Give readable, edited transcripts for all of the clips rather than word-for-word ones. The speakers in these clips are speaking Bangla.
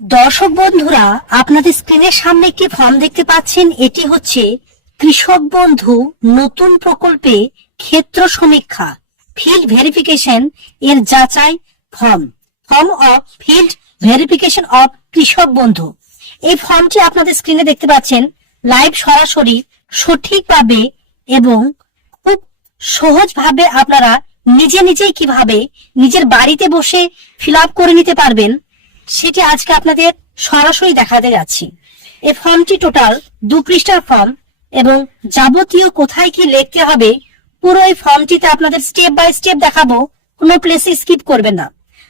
দর্শক বন্ধুরা, আপনাদের স্ক্রিনের সামনে একটি ফর্ম দেখতে পাচ্ছেন। এটি হচ্ছে কৃষক বন্ধু নতুন প্রকল্পে ক্ষেত্র সমীক্ষা ফিল্ড ভেরিফিকেশন এর যাচাই form of field verification of কৃষক বন্ধু। এই ফর্মটি আপনাদের স্ক্রিনে দেখতে পাচ্ছেন। লাইভ সরাসরি সঠিকভাবে এবং খুব সহজভাবে আপনারা নিজেই কিভাবে নিজের বাড়িতে বসে ফিল আপ করে নিতে পারবেন সেটি আজকে আপনাদের সরাসরি দেখাতে যাচ্ছি। এই ফর্মটি টোটাল 2 পৃষ্ঠার ফর্ম এবং যাবতীয় কোথায় কি লিখতে হবে পুরো এই ফর্মটিতে আপনাদের স্টেপ বাই স্টেপ দেখাবো, কোনো প্লেসে স্কিপ করবেন না।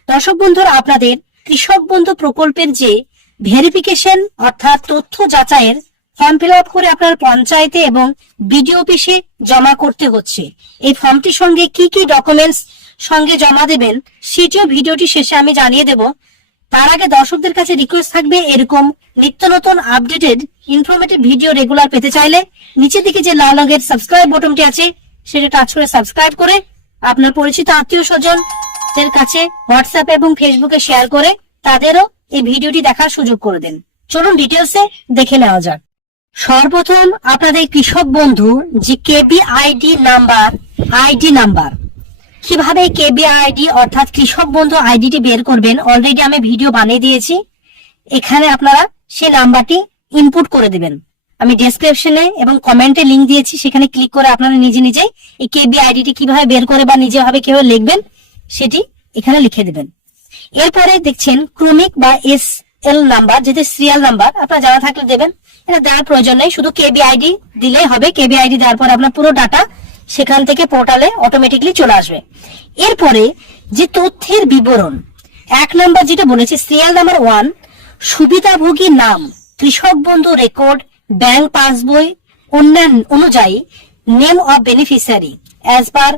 দর্শক বন্ধুরা, আপনাদের কৃষক বন্ধু প্রকল্পের যে ভেরিফিকেশন অর্থাৎ তথ্য যাচাইয়ের ফর্ম ফিল আপ করে আপনার পঞ্চায়েতে এবং বিডিও অফিসে জমা করতে হচ্ছে। এই ফর্মটির সঙ্গে কি কি ডকুমেন্টস সঙ্গে জমা দেবেন সেটিও ভিডিওটি শেষে আমি জানিয়ে দেব। তার আগে দর্শকদের কাছে রিকোয়েস্ট থাকবে, এরকম নিত্য নতুন আপডেটেড ইনফরমেটিভ ভিডিও রেগুলার পেতে চাইলে নিচের দিকে যে লাল রঙের সাবস্ক্রাইব বাটনটি আছে সেটা টাচ করে সাবস্ক্রাইব করে আপনার পরিচিত আত্মীয় স্বজনদের কাছে হোয়াটসঅ্যাপ এবং ফেসবুকে শেয়ার করে তাদেরও এই ভিডিওটি দেখার সুযোগ করে দেন। চলুন ডিটেলসে দেখে নেওয়া যাক। সর্বপ্রথম আপনাদের কৃষক বন্ধু যে কেবিআইডি নাম্বার কিভাবে কেবিআইডি অর্থাৎ কৃষক বন্ধু আইডিটি বের করবেন অলরেডি আমি ভিডিও বানিয়ে দিয়েছি। এখানে আপনারা সেই নাম্বারটি ইনপুট করে দিবেন। আমি ডেসক্রিপশনে এবং কমেন্টে লিংক দিয়েছি, সেখানে ক্লিক করে আপনারা নিজেই এই কেবিআইডিটি কিভাবে বের করে বা নিজেভাবে কিভাবে লিখবেন সেটি এখানে লিখে দিবেন। এরপরে দেখছেন ক্রমিক বা এসএল নাম্বার, যেটা সিরিয়াল নাম্বার আপনারা জানা থাকলে দেবেন। এটা দেওয়ার প্রয়োজন নেই, শুধু কেবিআইডি দিলেই হবে। কেবিআইডি দেওয়ার পর আপনার পুরো ডাটা সেখান থেকে পোর্টালে অটোমেটিকলি চলে আসবে। এরপরে যে তথ্যের বিবরণ 1 নাম্বার যেটা বলেছে সিরিয়াল নাম্বার 1, সুবিধাভোগী নাম, কৃষক বন্ধু রেকর্ড, ব্যাংক পাসবই অন্যান্য অনুযায়ী name of beneficiary as per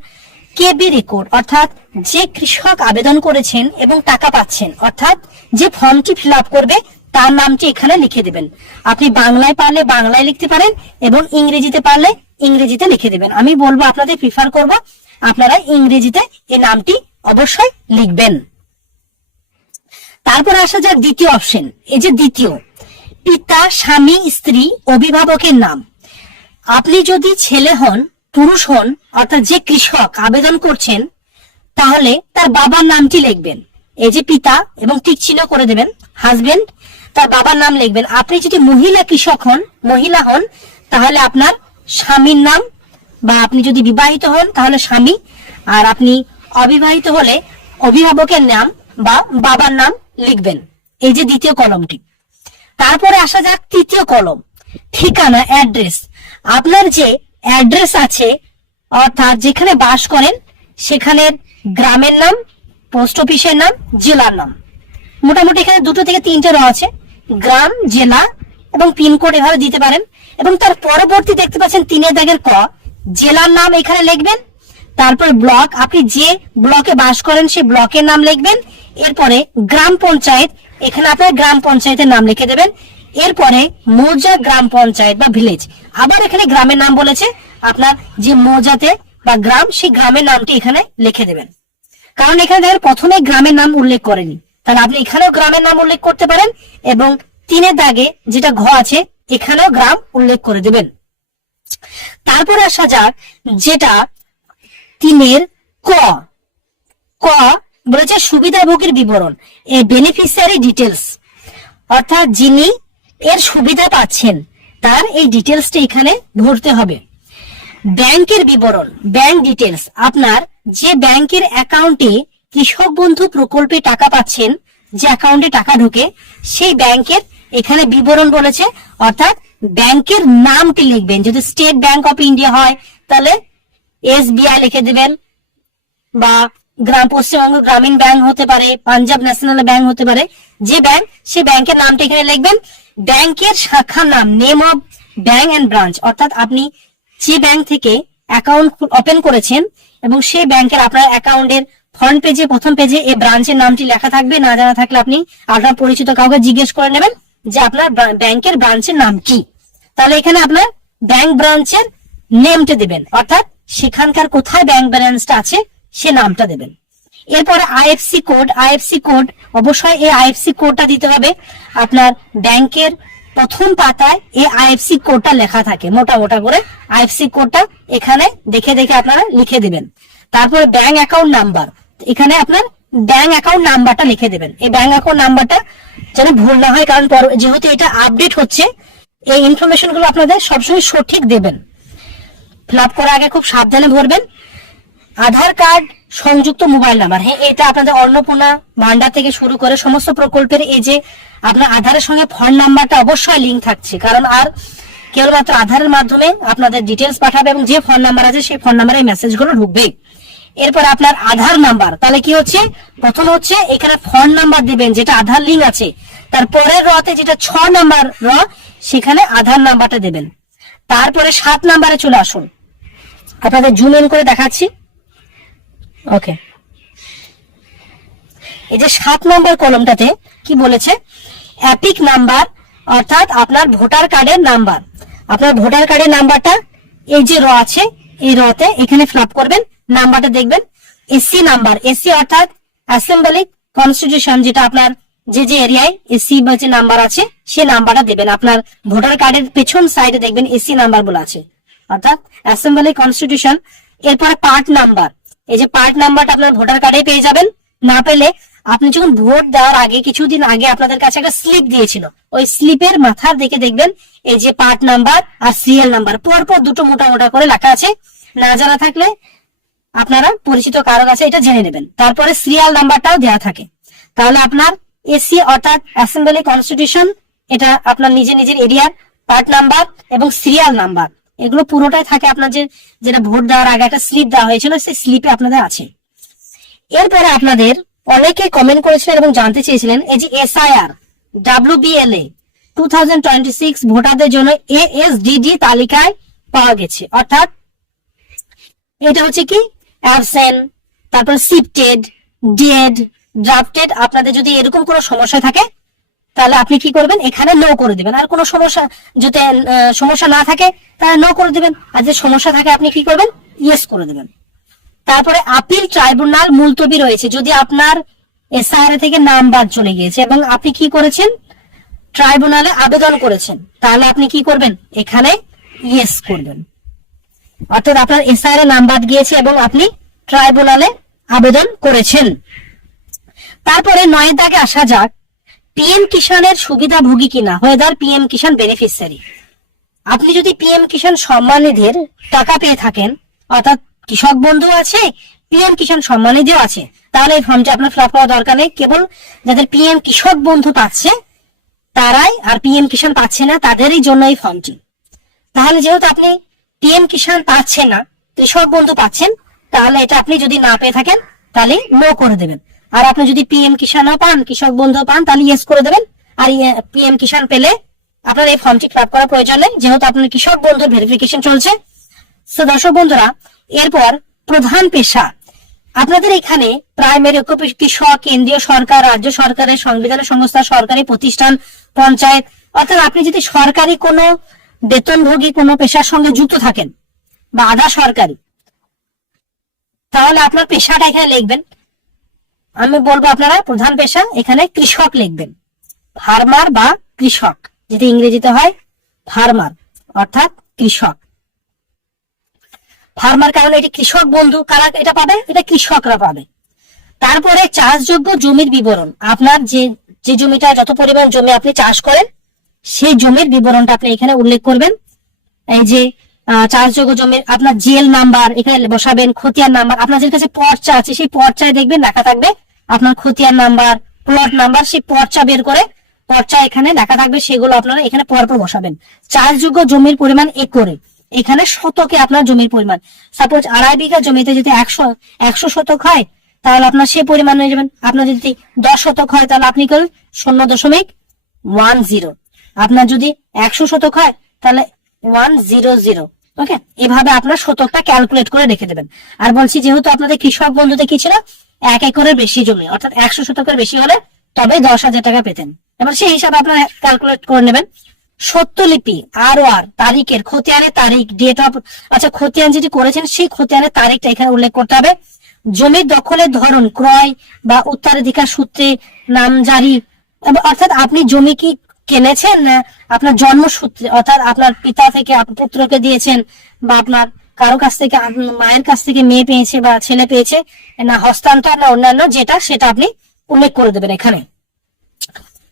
KB record, অর্থাৎ যে কৃষক আবেদন করেছেন এবং টাকা পাচ্ছেন, অর্থাৎ যে ফর্মটি ফিল আপ করবে তার নামটি এখানে লিখে দেবেন। আপনি বাংলায় পারলে বাংলায় লিখতে পারেন এবং ইংরেজিতে পারলে ইংরেজিতে লিখে দেবেন। আমি বলবো, আপনাদের প্রিফার করব আপনারা ইংরেজিতে এই নামটি অবশ্যই লিখবেন। তারপর আসা যাক দ্বিতীয় অপশন। এই যে দ্বিতীয়, পিতা, স্বামী, স্ত্রী, অভিভাবকের নাম। আপনি যদি ছেলে হন, পুরুষ হন, অর্থাৎ যে কৃষক আবেদন করছেন, তাহলে তার বাবার নামটি লিখবেন। এই যে পিতা এবং টিক চিহ্ন করে দেবেন, হাজবেন্ড, তার বাবার নাম লিখবেন। আপনি যদি মহিলা কৃষক হন, মহিলা হন, তাহলে আপনার স্বামীর নাম, বা আপনি যদি বিবাহিত হন তাহলে স্বামী, আর আপনি অবিবাহিত হলে অভিভাবকের নাম বা বাবার নাম লিখবেন। এই যে দ্বিতীয় কলমটি। তারপরে আসা যাক তৃতীয় কলম, ঠিকানা, অ্যাড্রেস। আপনার যে অ্যাড্রেস আছে অর্থাৎ যেখানে বাস করেন সেখানের গ্রামের নাম, পোস্ট অফিসের নাম, জেলার নাম। মোটামুটি এখানে 2 থেকে 3টে আছে, গ্রাম, জেলা এবং পিনকোড এভাবে দিতে পারেন। এবং তার পরবর্তী দেখতে পাচ্ছেন 3 দাগের ক, জেলার নাম এখানে লিখবেন। তারপর ব্লক, আপনি যে ব্লকে বাস করেন সেই ব্লকের নাম লিখবেন। এরপরে গ্রাম পঞ্চায়েত, এখানে আপনার গ্রাম পঞ্চায়েতের নাম লিখে দেবেন। এরপরে মৌজা, গ্রাম পঞ্চায়েত বা ভিলেজ, আবার এখানে গ্রামের নাম বলেছে, আপনার যে মৌজাতে বা গ্রাম সেই গ্রামের নামটি এখানে লিখে দেবেন। কারণ এখানে দেখেন প্রথমে গ্রামের নাম উল্লেখ করেনি, তাহলে আপনি এখানেও গ্রামের নাম উল্লেখ করতে পারেন এবং 3 দাগে যেটা ঘ আছে এখানেও গ্রাম উল্লেখ করে দেবেন। তারপর আসা যাক যেটা 3 ক বলেছে সুবিধাভোগীর বিবরণ, এ বেনিফিশিয়ারি ডিটেলস, অর্থাৎ যিনি এর সুবিধা পাচ্ছেন তার এই ডিটেলসটা এখানে ভরতে হবে। ব্যাংকের বিবরণ, ব্যাংক ডিটেলস, আপনার যে ব্যাংকের অ্যাকাউন্টে কৃষক বন্ধু প্রকল্পে টাকা পাচ্ছেন, যে অ্যাকাউন্টে টাকা ঢোকে সেই ব্যাংকের এখানে বিবরণ বলেছে, অর্থাৎ ব্যাংকের নামটি লিখবেন। যদি স্টেট ব্যাংক অফ ইন্ডিয়া হয় তাহলে এসবিআই লিখে দেবেন, বা পশ্চিমবঙ্গ গ্রামীণ ব্যাংক হতে পারে, পাঞ্জাব ন্যাশনাল ব্যাংক হতে পারে। যে ব্যাংক সেই ব্যাংকের নামটা এখানে লিখবেন। ব্যাংকের শাখার নাম, name of bank and branch, অর্থাৎ আপনি যে ব্যাংক থেকে অ্যাকাউন্ট ওপেন করেছেন এবং সেই ব্যাংকের আপনার অ্যাকাউন্টের ফ্রন্ট পেজে, প্রথম পেজে এই ব্রাঞ্চের নামটি লেখা থাকবে। না জানা থাকলে আপনি আপনার পরিচিত কাউকে জিজ্ঞেস করে নেবেন যে আপনার ব্যাংকের ব্রাঞ্চের নাম কি। তাহলে এখানে আপনার ব্যাংক ব্রাঞ্চের নেমটা দেবেন, অর্থাৎ সেখানকার কোথায় ব্যাংক ব্রাঞ্চটা আছে সে নামটা দেবেন। এরপরে আইএফসি কোড অবশ্যই এই আইএফসি কোডটা দিতে হবে। আপনার ব্যাংকের প্রথম পাতায় এই আইএফসি কোডটা লেখা থাকে, মোটা মোটা করে আইএফসি কোডটা এখানে দেখে দেখে আপনারা লিখে দিবেন। তারপরে ব্যাংক অ্যাকাউন্ট নাম্বার, এখানে আপনার ব্যাংক অ্যাকাউন্ট নাম্বারটা লিখে দেবেন। এই ব্যাংক অ্যাকাউন্ট নাম্বারটা যেন ভুল না হয়, কারণ যেহেতু এটা আপডেট হচ্ছে, এই ইনফরমেশন গুলো আপনাদের সবসময় সঠিক দেবেন। ফিল আপ করার আগে খুব সাবধানে ভরবেন। আধার কার্ড সংযুক্ত মোবাইল নাম্বার, হ্যাঁ এটা আপনাদের অন্নপূর্ণা ভান্ডার থেকে শুরু করে সমস্ত প্রকল্পের এই যে আপনার আধারের সঙ্গে ফোন নাম্বারটা অবশ্যই লিঙ্ক থাকছে, কারণ আর কেবলমাত্র আধারের মাধ্যমে আপনাদের ডিটেলস পাঠাবে এবং যে ফোন নাম্বার আছে সেই ফোন নাম্বারে মেসেজ গুলো ঢুকবে। এরপর আপনার আধার নাম্বার, তাহলে কি হচ্ছে, প্রথম হচ্ছে এখানে ফোন নাম্বার দিবেন যেটা আধার লিঙ্ক আছে, তারপরের রতে যেটা 6 নাম্বার সেখানে আধার নাম্বারটা দেবেন। তারপরে 7 নাম্বারে চলে আসুন, আপনাদের জুম ইন করে দেখাচ্ছি। ওকে, এই যে 7 নম্বর কলমটাতে কি বলেছে, এপিক নাম্বার, অর্থাৎ আপনার ভোটার কার্ডের নাম্বার। আপনার ভোটার কার্ডের নাম্বারটা এই যে আছে এই রতে এখানে ফিল আপ করবেন, নাম্বারটা দেখবেন। এসসি নাম্বার, এসসি অর্থাৎ অ্যাসেম্বলি কনস্টিটিউশন, যেটা আপনার যে এরিয়ায় এসসি বা যে নাম্বার আছে সেই নাম্বারটা দেবেন। আপনার ভোটার কার্ডের পেছন সাইডে দেখবেন এসসি নাম্বার বলে আছে, অর্থাৎ অ্যাসেম্বলি কনস্টিটিউশন। এরপরে পার্ট নাম্বার, এই যে পার্ট নাম্বারটা আপনার ভোটার কার্ডে পেয়ে যাবেন। না পেলে আপনি যখন ভোট দেওয়ার আগে কিছুদিন আগে আপনাদের কাছে একটা স্লিপ দিয়েছিল, ওই স্লিপের মাথার দিকে দেখবেন এই যে পার্ট নাম্বার আর সিরিয়াল নাম্বার পরপর দুটো মোটা মোটা করে লেখা আছে। না জানা থাকলে আপনারা পরিচিত কারো কাছে এটা জেনে নেবেন। তারপরে সিরিয়াল নাম্বারটাও দেওয়া থাকে। তাহলে আপনার এসসি অর্থাৎ অ্যাসেম্বলি কনস্টিটিউশন, এটা আপনার নিজের এরিয়ার পার্ট নাম্বার এবং সিরিয়াল নাম্বার, এগুলো পুরোটাই থাকে আপনার যেটা ভোট দেওয়ার আগে একটা স্লিপ দেওয়া হয়েছিল, সেই স্লিপে আপনাদের আছে। এরপরে আপনাদের অনেকে কমেন্ট করেছিলেন এবং জানতে চেয়েছিলেন এই যে এসআইআর WBLA 2026 ভোটারদের জন্য ASDD তালিকায় পাওয়া গেছে, অর্থাৎ এটা হচ্ছে কি অ্যাবসেন্ট, তারপর শিফটেড, ডেড, ড্রাফটেড। আপনাদের যদি এরকম কোনো সমস্যা থাকে তাহলে আপনি কি করবেন, এখানে নো করে দিবেন। আর কোনো সমস্যা যদি সমস্যা না থাকে তাহলে নো করে দিবেন, আর যে সমস্যা থাকে আপনি কি করবেন, ইয়েস করে দিবেন। তারপরে আপিল ট্রাইব্যুনাল মুলতবি রয়েছে, যদি আপনার এসআইআর থেকে নাম বাদ চলে গিয়েছে এবং আপনি কি করেছেন, ট্রাইব্যুনালে আবেদন করেছেন, তাহলে আপনি কি করবেন, এখানে ইয়েস করবেন। অর্থাৎ আপনার এসআইআর নাম বাদ গিয়েছে এবং আপনি ট্রাইব্যুনালে আবেদন করেছেন। তারপরে 9 দাগে আসা যাক, পিএম কিষানের সুবিধাভোগী কিনা, ওয়েদার পিএম কিষান বেনিফিশিয়ারি। আপনি যদি পিএম কিষান সম্মান নিধির টাকা পেয়ে থাকেন, অর্থাৎ কৃষক বন্ধু আছে, পিএম কিষান সম্মান নিধিও আছে, তাহলে এই ফর্মটি আপনার ফিল আপ করার দরকার নেই। কেবল যাদের পিএম কৃষক বন্ধু পাচ্ছে তারাই, আর পিএম কিষান পাচ্ছে না তাদেরই জন্য এই ফর্মটি। তাহলে যেহেতু আপনি পিএম কিষান পাচ্ছেন না, কৃষক বন্ধু পাচ্ছেন, তাহলে এটা আপনি যদি না পেয়ে থাকেন তাহলে নো করে দেবেন। আর আপনি যদি পিএম কিষানও পান, কৃষক বন্ধু পান, তাহলে ইয়েস করে দেবেন। আর পিএম কিষান পেলে আপনার এই ফর্মটি ফিল আপ করার প্রয়োজন নেই, যেহেতু আপনার কৃষক বন্ধুর ভেরিফিকেশন চলছে। তো দর্শক বন্ধুরা, এরপর প্রধান পেশা, আপনাদের এখানে প্রাইমারি কৃষক, কেন্দ্রীয় সরকার, রাজ্য সরকারের সংবিধানের সংস্থা, সরকারি প্রতিষ্ঠান, পঞ্চায়েত, অর্থাৎ আপনি যদি সরকারি কোনো বেতনভোগী কোনো পেশার সঙ্গে যুক্ত থাকেন বা আধা সরকারি, তাহলে আপনার পেশাটা এখানে লিখবেন। আমি বলবো আপনারা প্রধান পেশা এখানে কৃষক লিখবেন, ফার্মার বা কৃষক, যেটা ইংরেজিতে হয় ফার্মার, অর্থাৎ কৃষক। ফার্মার কারণ এটি কৃষক বন্ধু, কারা এটা পাবে, এটা কৃষকরা পাবে। তারপরে চাষযোগ্য জমির বিবরণ, আপনার যে জমিটা, যত পরিমাণ জমি আপনি চাষ করেন সেই জমির বিবরণটা আপনি এখানে উল্লেখ করবেন। এই যে চাষযোগ্য জমির আপনার জিএল নাম্বার এখানে বসাবেন, খতিয়ান নাম্বার, আপনাদের কাছে পর্চা আছে সেই পর্চায় দেখবেন লেখা থাকবে আপনার খতিয়ান নাম্বার, প্লট নাম্বার, সেই পর্চা বের করে পর্চা এখানে লেখা থাকবে, সেগুলো আপনারা এখানে পরপর বসাবেন। চাষযোগ্য জমির পরিমাণ একরে, এখানে শতকে আপনার জমির পরিমাণ, সাপোজ 2.5 বিঘা জমিতে যদি 100 শতক হয় তাহলে আপনার সে পরিমাণ হয়ে যাবেন। আপনার যদি 10 শতক হয় তাহলে আপনি করেন 0.10। আপনার যদি 100 শতক হয় তাহলে 100। ওকে, এভাবে আপনার শতকটা ক্যালকুলেট করে রেখে দেবেন। আর বলছি, যেহেতু আপনাদের কৃষক বন্ধুতে কি ছিল, 1 একরের বেশি জমি, অর্থাৎ 100 শতকের বেশি হলে তবে 10,000 টাকা পেতেন। এবার সেই হিসাবে আপনারা ক্যালকুলেট করে নেবেন। সত্যলিপি ROR তারিখের, খতিয়ানের তারিখ, ডেট অফ, আচ্ছা খতিয়ান যেটি করেছেন সেই খতিয়ানের তারিখটা এখানে উল্লেখ করতে হবে। জমির দখলের ধরন ক্রয় বা উত্তরাধিকার সূত্রে নামজারি, অর্থাৎ আপনি জমি কি কিনেছেন না আপনার জন্মসূত্রে, অর্থাৎ আপনার পিতা থেকে পুত্রকে দিয়েছেন, বা আপনার কারো কাছ থেকে মায়ের কাছ থেকে মেয়ে পেয়েছে বা ছেলে পেয়েছে, না হস্তান্তর না অন্যান্য যেটা সেটা আপনি উল্লেখ করে দেবেন এখানে।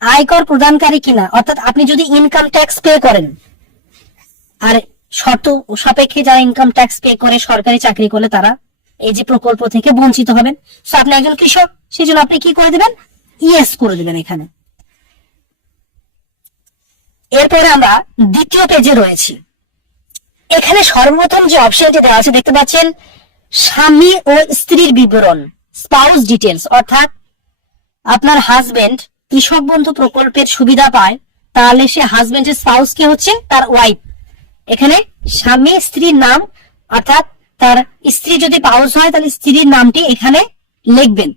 আয়কর প্রদানকারী কিনা, অর্থাৎ আপনি যদি ইনকাম ট্যাক্স পে করেন, আর শর্ত সাপেক্ষে যারা ইনকাম ট্যাক্স পে করে সরকারি চাকরি করলে তারা এই যে প্রকল্প থেকে বঞ্চিত হবেন। তো আপনি একজন কৃষক, সেই জন্য আপনি কি করে দেবেন, ইয়েস করে দেবেন এখানে। এরপরে আমরা দ্বিতীয় পেজে রয়েছি। এখানে সর্বপ্রথম যে অপশনটি দেওয়া আছে দেখতে পাচ্ছেন, স্বামী ও স্ত্রীর বিবরণ, স্পাউস ডিটেলস, অর্থাৎ আপনার হাজবেন্ড কৃষক বন্ধু প্রকল্পের সুবিধা পায়, তাহলে সে হাজবেন্ডের স্পাউস কে হচ্ছে তার ওয়াইফ। এখানে স্বামী স্ত্রীর নাম, অর্থাৎ তার স্ত্রী যদি পাউস হয় তাহলে স্ত্রীর নামটি এখানে লিখবেন।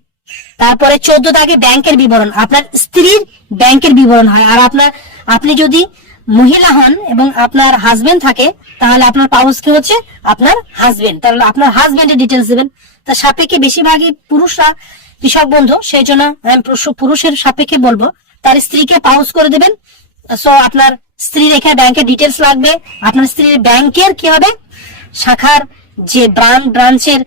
তারপরে 14 দাগে ব্যাংকের বিবরণ, আপনার স্ত্রীর ব্যাংকের বিবরণ হয়। আর আপনি যদি মহিলা হন এবং আপনার হাজবেন্ড থাকে তাহলে আপনার পাউস কে হচ্ছে আপনার হাজবেন্ড, তাহলে আপনার হাজবেন্ডের ডিটেলস দেবেন। তার সাপেক্ষে বেশিরভাগই পুরুষরা কৃষক বন্ধু, সেই জন্য পুরুষের সাপেক্ষে বলবো তার স্ত্রীকে পাউস করে দেবেন। সো আপনার স্ত্রীর এখানে ব্যাংকের ডিটেলস লাগবে। আপনার স্ত্রীর ব্যাংকের কি হবে, শাখার যে ব্রাঞ্চের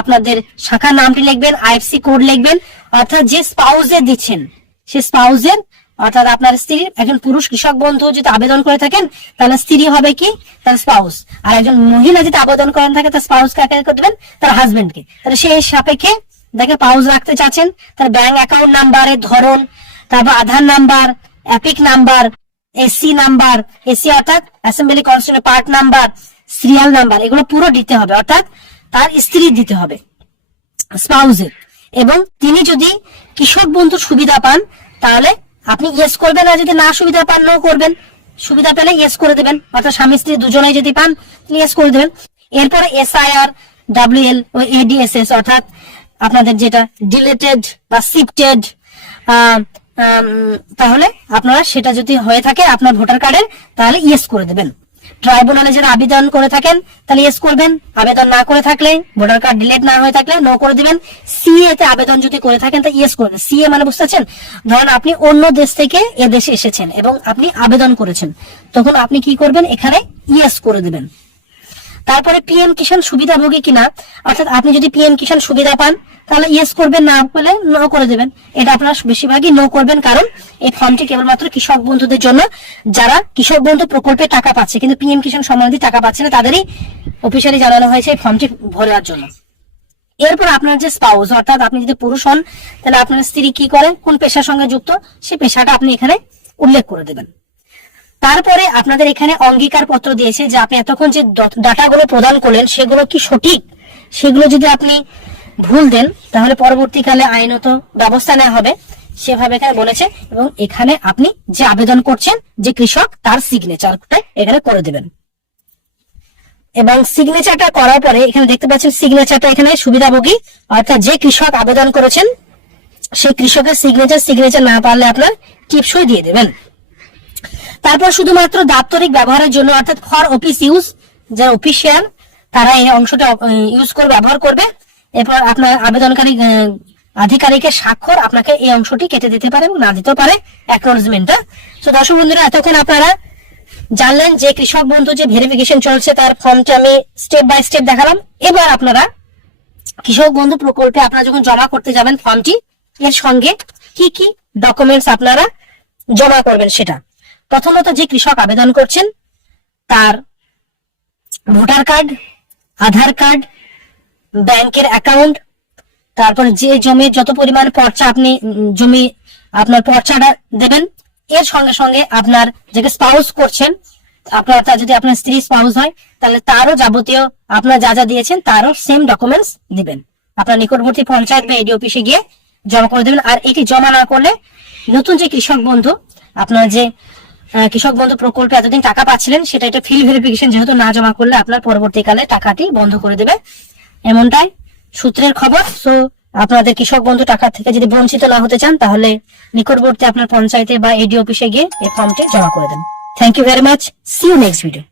আপনাদের শাখার নামটি লিখবেন, আইএফসি কোড লিখবেন, অর্থাৎ যে স্পাউসে দিচ্ছেন সে স্পাউসের, অর্থাৎ আপনার স্ত্রীর, একজন পুরুষ কৃষক বন্ধু যদি আবেদন করে থাকেন তাহলে স্ত্রী হবে কি তার স্পাউস, আর একজন মহিলা যদি আবেদন করেন থাকে তার স্পাউস কাকে করে দেবেন, তার হাজবেন্ডকে। তাহলে সেই সাপেক্ষে দেখে পাউস রাখতে চাচ্ছেন, তার ব্যাংক অ্যাকাউন্ট নাম্বারের ধরন, তারপর Aadhaar number, EPIC number, AC number, AC অর্থাৎ assembly constituent part number, serial number, এগুলো পুরো দিতে হবে, অর্থাৎ তার স্ত্রী দিতে হবে স্পাউসের। এবং তিনি যদি কৃষক বন্ধুর সুবিধা পান তাহলে আপনি ইয়েস করবেন, আর যদি না সুবিধা পান নো করবেন। সুবিধা পেলে ইয়েস করে দেবেন, অর্থাৎ স্বামী স্ত্রী দুজনেই যদি পান ইয়েস করে দেবেন। এরপরে এসআইআর, ডাব্লিউএল ও এডিএসএস, অর্থাৎ আপনাদের যেটা ডিলেটেড বা শিফটেড, তাহলে আপনারা সেটা যদি হয়ে থাকে আপনার ভোটার কার্ডের তাহলে ইয়েস করে দেবেন। ট্রাইব্যুনালে যারা আবেদন করে থাকেন তাহলে ইয়েস করবেন, আবেদন না করে থাকলে, ভোটার কার্ড ডিলেট না হয়ে থাকলে নো করে দিবেন। সিএ তে আবেদন যদি করে থাকেন তাহলে ইয়েস করবেন। সিএ মানে বুঝতে পারছেন, ধরেন আপনি অন্য দেশ থেকে এ দেশে এসেছেন এবং আপনি আবেদন করেছেন, তখন আপনি কি করবেন, এখানে ইয়েস করে দিবেন। তারপরে পিএম কিষাণ সুবিধাভোগী কিনা, অর্থাৎ আপনি যদি পিএম কিষাণ সুবিধা পান তাহলে ইয়েস করবেন, না পেলে নো করে দেবেন। এটা আপনারা বেশিরভাগই নো করবেন, কারণ এই ফর্মটি কেবলমাত্র কৃষক বন্ধুদের জন্য, যারা কৃষক বন্ধু প্রকল্পে টাকা পাচ্ছে কিন্তু পিএম কিষাণ সম্মানিধি টাকা পাচ্ছে না, তাদেরই অফিসিয়ালি জানানো হয়েছে এই ফর্মটি ভরার জন্য। এরপর আপনার যে স্পাউস, অর্থাৎ আপনি যদি পুরুষ হন তাহলে আপনার স্ত্রী কি করে, কোন পেশার সঙ্গে যুক্ত, সেই পেশাটা আপনি এখানে উল্লেখ করে দেবেন। তারপরে আপনাদের এখানে অঙ্গীকার পত্র দিয়েছে যে আপনি এতক্ষণ যে ডাটাগুলো প্রদান করলেন সেগুলো কি সঠিক, সেগুলো যদি আপনি ভুল দেন তাহলে পরবর্তীকালে আইনত ব্যবস্থা নেওয়া হবে, সেভাবে এখানে বলেছে। এবং এখানে আপনি যে আবেদন করছেন যে কৃষক, তার সিগনেচারটা এখানে করে দেবেন। এবং সিগনেচারটা করার পরে এখানে দেখতে পাচ্ছেন সিগনেচারটা এখানে সুবিধাভোগী, অর্থাৎ যে কৃষক আবেদন করেছেন সেই কৃষকের সিগনেচার না পারলে আপনার টিপসই দিয়ে দেবেন। তারপর শুধুমাত্র দাপ্তরিক ব্যবহারের জন্য, অর্থাৎ ফর অফিস ইউজ, যারা অফিসিয়াল তারা এই অংশটা ইউজ করে ব্যবহার করবে। এরপর আপনার আবেদনকারী আধিকারিকের স্বাক্ষর আপনাকে এই অংশটি কেটে দিতে পারে এবং না দিতেও পারে অ্যাকনোলেজমেন্টটা। তো দর্শক বন্ধুরা, এতক্ষণ আপনারা জানলেন যে কৃষক বন্ধু যে ভেরিফিকেশন চলছে তার ফর্মটা আমি স্টেপ বাই স্টেপ দেখালাম। এবার আপনারা কৃষক বন্ধু প্রকল্পে আপনারা যখন জমা করতে যাবেন ফর্মটি, এর সঙ্গে কি কি ডকুমেন্টস আপনারা জমা করবেন সেটা। প্রথমত যে কৃষক আবেদন করছেন তার ভোটার কার্ড, আধার কার্ড, ব্যাংকের অ্যাকাউন্ট, তারপর যে জমির যত পরিমাণ পর্চা আপনি জমি আপনার পর্চাটা দেবেন, এর সঙ্গে সঙ্গে আপনার যাকে স্পাউস করছেন আপনার, যদি আপনার স্ত্রী স্পাউস হয় তাহলে তারও যাবতীয় আপনার যা যা দিয়েছেন তারও সেম ডকুমেন্টস দিবেন। আপনার নিকটবর্তী পঞ্চায়েত বা এডি অফিসে গিয়ে জমা করে দেবেন। আর এটি জমা না করলে নতুন যে কৃষক বন্ধু, আপনার যে কৃষক বন্ধু প্রকল্পে এতদিন টাকা পাচ্ছিলেন সেটা এটা ফিল্ড ভেরিফিকেশন যেহেতু না জমা করলে আপনার পরবর্তীকালে টাকাটি বন্ধ করে দেবে, এমনটাই সূত্রের খবর। সো আপনাদের কৃষক বন্ধু টাকা থেকে যদি বঞ্চিত না হতে চান তাহলে নিকটবর্তী আপনার পঞ্চায়েতে বা এডি অফিসে গিয়ে এই ফর্মটি জমা করে দেন। Thank you very much, see you next video.